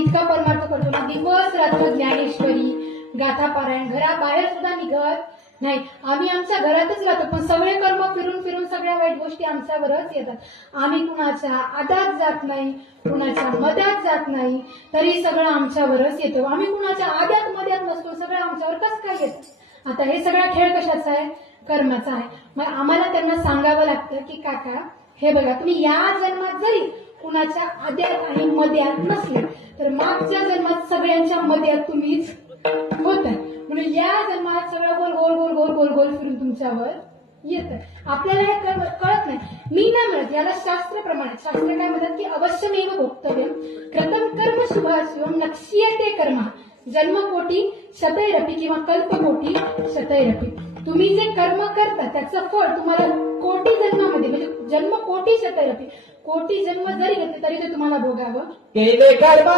इतका परमार्थ करतो ना, दिवस रात्र ज्ञानेश्वरी गाथा पारायण, घराबाहेर सुद्धा निघत नाही. आम्ही आमच्या घरातच राहतो, पण सगळे कर्म फिरून फिरून सगळ्या वाईट गोष्टी आमच्यावरच येतात. आम्ही कुणाच्या आदात जात नाही, कुणाच्या मध्यात जात नाही, तरी सगळं आमच्यावरच येतो. आम्ही कुणाच्या आद्यात मध्यात नसतो, सगळं आमच्यावर कसं काय येतं? आता हे सगळा खेळ कशाचा आहे? कर्माचा आहे. मग आम्हाला त्यांना सांगावं लागतं की काका हे बघा, तुम्ही या जन्मात जरी कुणाच्या आद्यात आणि मध्यात नसले, तर मागच्या जन्मात सगळ्यांच्या मध्यात तुम्हीच होत. म्हणून या जन्मात सगळं गोल गोल गोल गोल गोल गोल फिरून तुमच्यावर येत. आपल्याला हे कळत नाही, मी नाही म्हणत. याला शास्त्रप्रमाणे, शास्त्र काय म्हणतात की अवश्यमेव भोक्तव्यम कृतं कर्म शुभाशुभम नक्ष्यते कर्म जन्मकोटी शतैरपि किंवा कल्पकोटी शतैरपि. तुम्ही जे कर्म करता त्याचं फळ तुम्हाला कोटी जन्मामध्ये, म्हणजे जन्म कोटी शतैरपि, कोटी जन्म जरी घेतले तरी ते तुम्हाला भोगावं.